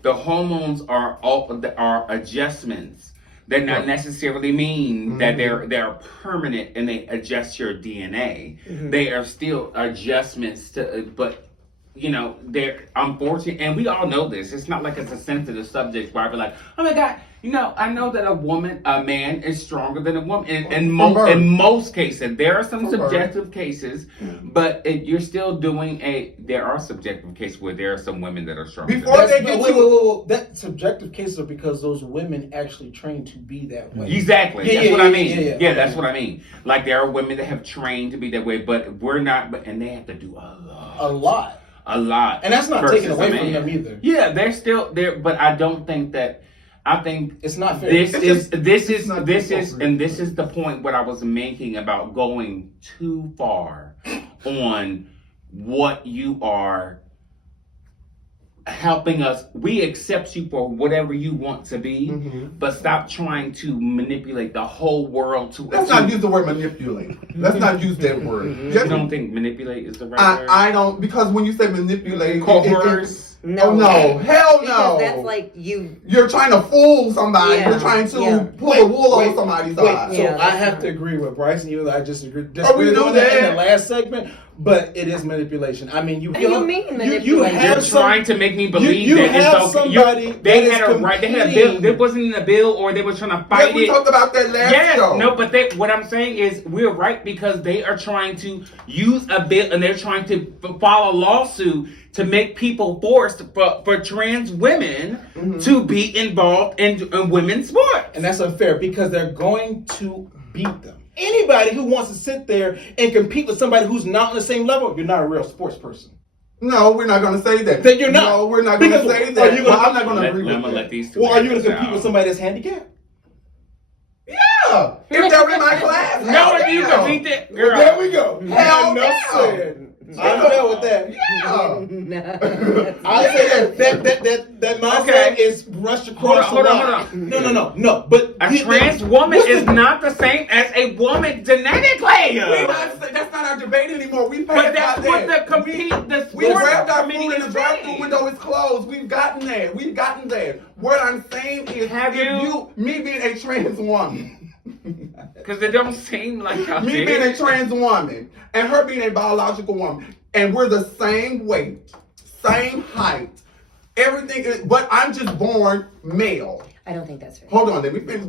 the hormones are adjustments that not necessarily mean that they're permanent and they adjust your DNA. They are still adjustments to, but. You know, they're unfortunate, and we all know this. It's not like it's a sensitive subject where I be like, oh my God, you know, I know that a man is stronger than a woman. In most cases, there are some subjective cases, but you're still there are subjective cases where there are some women that are stronger. Before they get wait. That subjective cases are because those women actually train to be that way. Exactly. Yeah, That's what I mean. yeah. Yeah, that's what I mean. Like there are women that have trained to be that way, but we're not. And they have to do A lot. a lot, And that's not versus taken away a from man. them either. Yeah, they're still there, but I don't think that. I think It's not fair. this is not and this is the point what I was making about going too far on what you are helping us. We accept you for whatever you want to be, but stop trying to manipulate the whole world to. Let's not use the word manipulate. Let's not use that word. You don't think manipulate is the right word? I don't, because when you say manipulate, Coerce. Oh no, hell Because no. that's like you. You're trying to fool somebody. Yeah, You're trying to yeah. pull a wool over somebody's eyes. So Yeah, I have to agree with Bryson, even though I just agreed Oh, we with know that in that. the last segment. But it is manipulation. I mean, What do you mean You manipulation? have You're trying to make me believe you that have it's okay. somebody They that had is a right. They had a competing. bill. It wasn't in a bill, or they were trying to fight Yeah, we it. talked about that last Yes, show. no, but what I'm saying is we're right because they are trying to use a bill and they're trying to file a lawsuit to make people forced for trans women to be involved in women's sports. And that's unfair because they're going to beat them. Anybody who wants to sit there and compete with somebody who's not on the same level, you're not a real sports person. No, we're not going to say that. Then you're not. No, we're not going to Because say are that. you gonna- I'm not going to agree I'm with gonna let that. these two. Well, are you going to guys compete out. with somebody that's handicapped? Yeah, if they're in my class. No, hell if you yeah. compete that, Well, girl. there we go. Hell No, yeah. said. I'm down with that. Yeah. I say that mindset Okay. is rushed across Hold the on, line. hold on. No. But A trans woman is not the same as a woman genetically. That's not our debate anymore. We've But passed that's by what that. the We sports grabbed our committee food in the is drive-thru saying. window is closed. We've gotten there. We've gotten there. What I'm saying is, Have me being a trans woman, Because it don't seem like I me being a trans woman, and her being a biological woman, and we're the same weight, same height, everything, but I'm just born male. I don't think that's fair. Hold on, let me finish.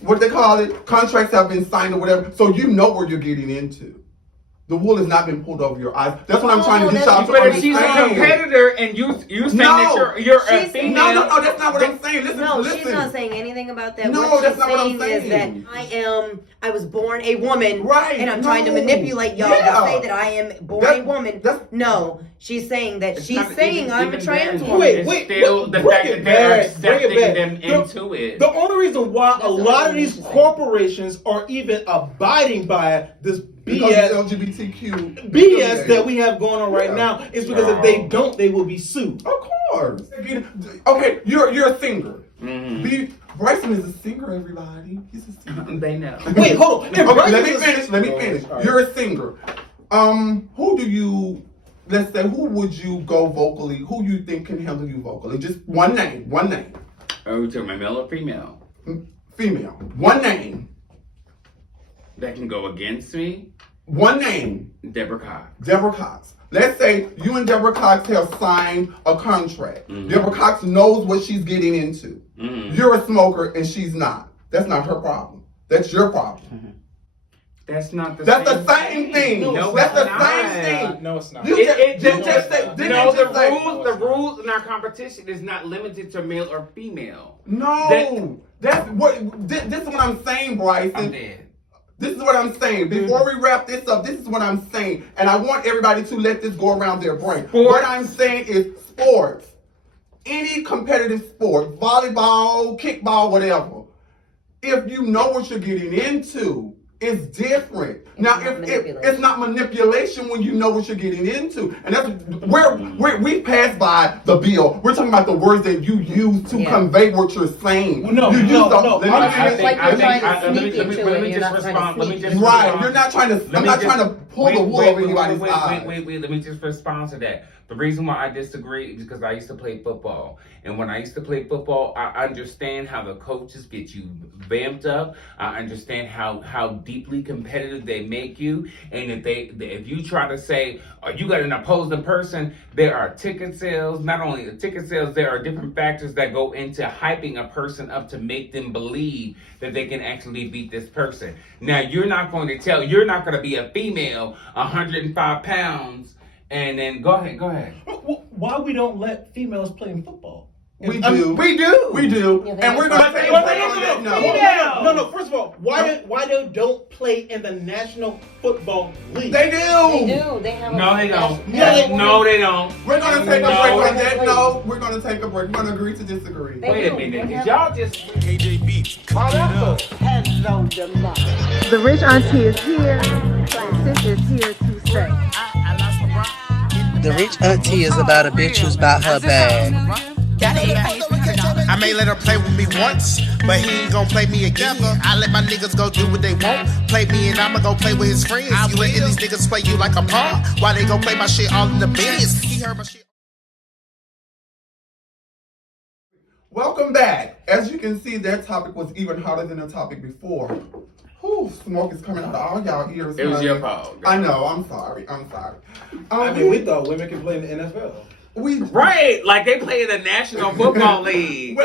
What they call it? Contracts have been signed or whatever, so you know where you're getting into. The wool has not been pulled over your eyes. That's what I'm trying to get y'all to But if she's a understand. competitor and you saying No. that you're a She's- female. No, that's not what I'm saying. Listen, No, listen. she's not saying anything about that. No, what that's she's not what I'm saying is saying. that I was born a woman, Right, and I'm trying to no. manipulate y'all Yeah. to say that I am born a woman. No, she's saying that It's she's not saying even- I'm a even trans then, woman. it's Wait, still the bring fact it that they're back, accepting bring it them back. into it. The only reason why That's a the lot only of these reason. corporations are even abiding by this Because BS LGBTQ that we have going on right Yeah. now is because if they don't, they will be sued. Of course. Okay, you're a singer. Mhm. Bryson is a singer, everybody. He's a singer. They know. Wait, hold on. If Okay, Bryson let me is- finish. Let me finish. All right. You're a singer. Let's say, who would you go vocally? Who you think can handle you vocally? Just one name. One name. Are we talking about male or female? Female. One name. That can go against me? One name. Deborah Cox. Deborah Cox. Let's say you and Deborah Cox have signed a contract. Mhm. Deborah Cox knows what she's getting into. Mhm. You're a smoker and she's not. That's not her problem. That's your problem. That's not the That's same the same thing. No, That's the it's not. same thing. No, it's not. You It just say. no, Didn't the they just say? rules in our competition is not limited to male or female. No. That's what. This is what I'm saying, I'm Bryson. dead. This is what I'm saying. Before we wrap this up, this is what I'm saying. And I want everybody to let this go around their brain. What I'm saying is sports. Any competitive sport, volleyball, kickball, whatever. If you know what you're getting into, it's different. Now, if it's not manipulation when you know what you're getting into, and that's where we passed by the bill. We're talking about the words that you use to convey what you're saying. No. Let me just respond. Right, you're not trying to. I'm not trying to pull the wool over anybody's eyes. Wait. Let me just respond to that. The reason why I disagree is because I used to play football. And when I used to play football, I understand how the coaches get you vamped up. I understand how deeply competitive they make you. And if you try to say, oh, you got an opposing person, there are ticket sales. Not only the ticket sales, there are different factors that go into hyping a person up to make them believe that they can actually beat this person. Now, you're not going to be a female, 105 pounds, and then go ahead. Why we don't let females play in football? We do. Yeah, And we're going to say No. First of all, why they don't play in the National Football League? They do. They do. They have No, they don't. Yeah. No, they don't. We're going to take a break on that. No, we're going to take a break. We're going to agree to disagree. Wait a minute. Did y'all just... The rich auntie is here. Sis is here to stay. The rich auntie is about a bitch who's about her bag. I may let her play with me once, but he ain't gonna play me again. I let my niggas go do what they want. Play me and I'ma go play with his friends. You letting these niggas play you like a pawn? Why they go play my shit all in the bins? He heard my shit. Welcome back. As you can see, that topic was even hotter than the topic before. Whew, smoke is coming out of all y'all ears. It was your fault. I know. I'm sorry. I mean, we thought women could play in the NFL. Right, like they play in the National Football League.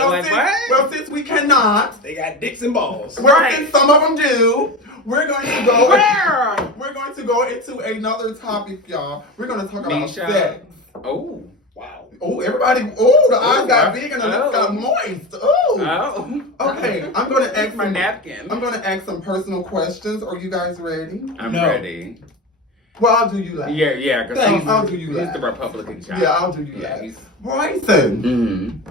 Since we cannot, They got dicks and balls. since some of them do, we're going to go. Where? We're going to go into another topic, y'all. We're going to talk about Misha. sex. Oh. Wow. Oh, everybody! Oh, the eyes got big and the lips got moist. Oh. Okay, I'm going to ask my napkin. I'm going to ask some personal questions. Are you guys ready? I'm ready. Well, I'll do you last. Yeah, because I'll do you he's last. the Republican child. Yeah, I'll do you last. he's- Bryson,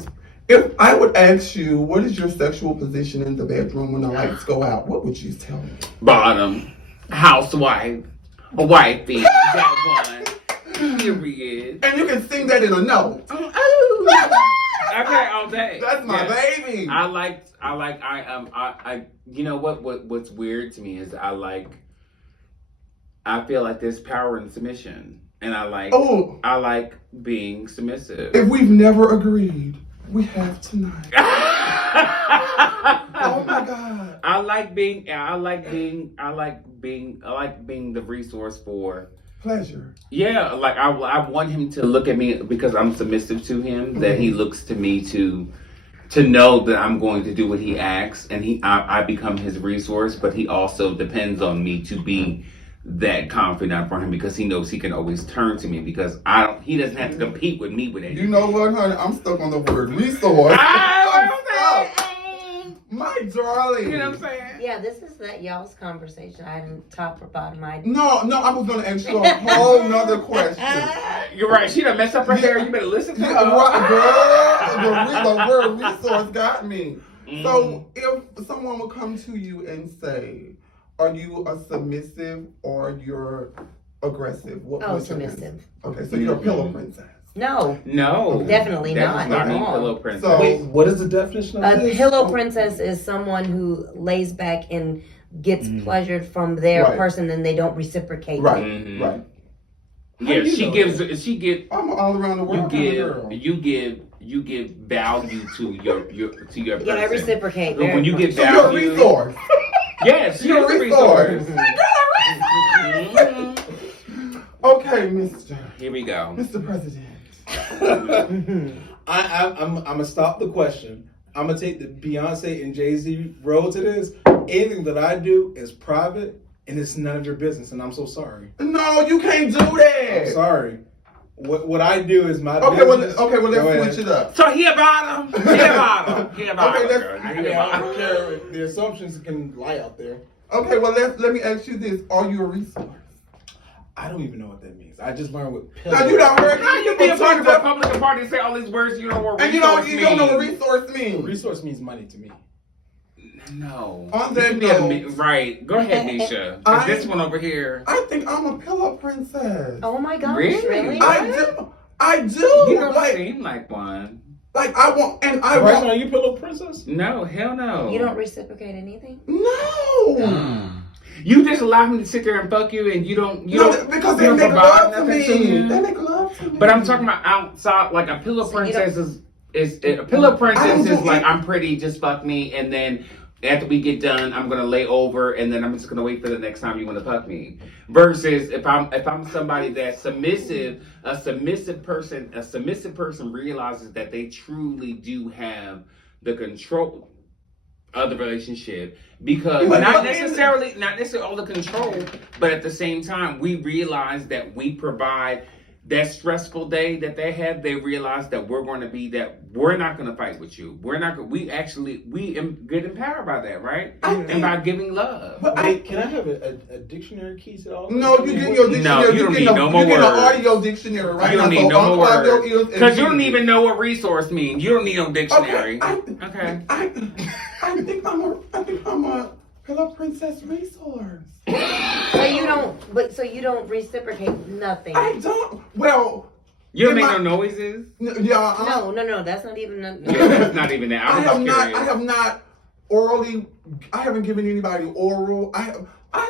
if I would ask you, what is your sexual position in the bedroom when the lights go out? What would you tell me? Bottom. Housewife. Wifey. That one. Period. And you can sing that in a note. Okay, all day. That's my baby. You know what's weird to me is I feel like there's power in submission, and I like being submissive. If we've never agreed, we have tonight. Oh my God. I like being the resource for pleasure. Yeah, like I want him to look at me because I'm submissive to him, that he looks to me to know that I'm going to do what he asks, and I become his resource, but he also depends on me to be that confidant for him because he knows he can always turn to me because he doesn't have to compete with me with anything. You know what, honey? I'm stuck on the word resource. My darling. You know what I'm saying? Yeah, this is that y'all's conversation. I didn't top or bottom. No, I was going to ask you a whole nother question. You're right. She done messed up her hair. You better listen to her. Right, girl. The word resource got me. So if someone would come to you and say, are you a submissive or you're aggressive? Submissive. Okay, so you're a pillow princess. No, definitely not. Not At a all. pillow princess. So, wait, what is the definition of A this? pillow princess is someone who lays back and gets pleasured from their person, and they don't reciprocate. Right. Yeah, she gives. I'm all around the world. You give value to your person. Yeah, I reciprocate. But when you get So you're a value, resource. yes, you're a resource. Okay, Mr. Here we go. Mr. President. I'm gonna stop the question. I'm gonna take the Beyonce and Jay-Z road to this. Anything that I do is private and it's none of your business, and I'm so sorry. No, you can't do that. I'm sorry. What I do is my Okay, business. well, let's switch it up. So he about him. Okay, I don't care. The assumptions can lie out there. Okay, well let me ask you this: are you a resource? I don't even know what that means. I just learned what Now pillow. you don't heard. How you be a part of a Republican Party and say all these words you know what And resource you don't know what means? resource means. Resource means money to me. No. On You that can be a note, right. Go ahead, Nisha. 'Cause this one over here. I think I'm a pillow princess. Oh my gosh, Really? really? I do. You don't like seem like one. I want, and I Bryson, want. are you pillow princess? No, hell no. You don't reciprocate anything? No. You just allow me to sit there and fuck you, and you don't. Because they you don't make provide love to nothing me. to you. They make love to me. But I'm talking about outside, like a pillow So you princess is a pillow princess do is like it. I'm pretty, just fuck me, and then after we get done, I'm gonna lay over, and then I'm just gonna wait for the next time you want to fuck me. Versus if I'm somebody that's submissive, a submissive person realizes that they truly do have the control of the relationship, because not necessarily all the control, but at the same time we realize that we provide that stressful day that they have. They realize that we're not going to fight with you. We get empowered by that, right? And by giving love. But wait, can I have a dictionary key to all? No, you get your dictionary. No, you don't need no more You get words. an audio dictionary right You don't now. need so no more unplug your words. ears and Because you don't read it. even know what resource means. You don't need no dictionary. Okay. I think I'm a pillow princess resource. So you don't reciprocate nothing. I don't. Well. You don't make no noises? Yeah. No, that's not even. Yeah, that's not even that. I I have not orally. I haven't given anybody oral. I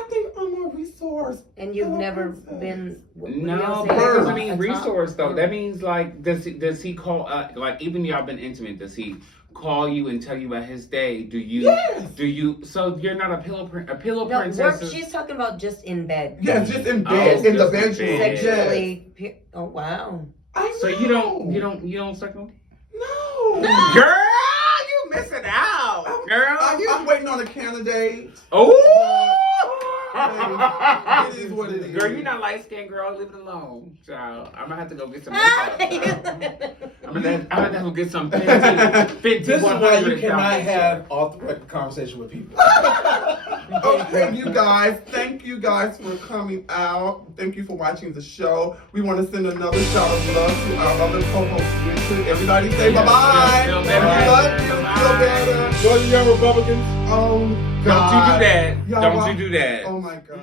think I'm a resource. And you've pillow never princess. been. No, but that doesn't mean resource though. That means like, does he call like even y'all been intimate? Does he call you and tell you about his day? Do you? Yes. Do you? So you're not a pillow No, princess. she's talking about just in bed. Yes, just in bed, in the just in bedroom. bed. Sexually. Oh wow. I know. So you don't suck no? No. Girl, you missing out, girl. I'm waiting on a candidate. Oh. It is what it is. Girl, you're not light skinned, girl. Leave it alone, child. I'm gonna have to go get some makeup. I'm gonna have to go get some 50 This is why you 100 cannot foundation. have off-the-record conversation with people. Okay, you guys. Thank you guys for coming out. Thank you for watching the show. We want to send another shout of love to our other co-host, Richard. Everybody say bye-bye. Feel better. We love you. Feel better. Georgia Young Republicans. Oh, Don't God. you do that. Y'all Don't are- you do that. Oh, my God.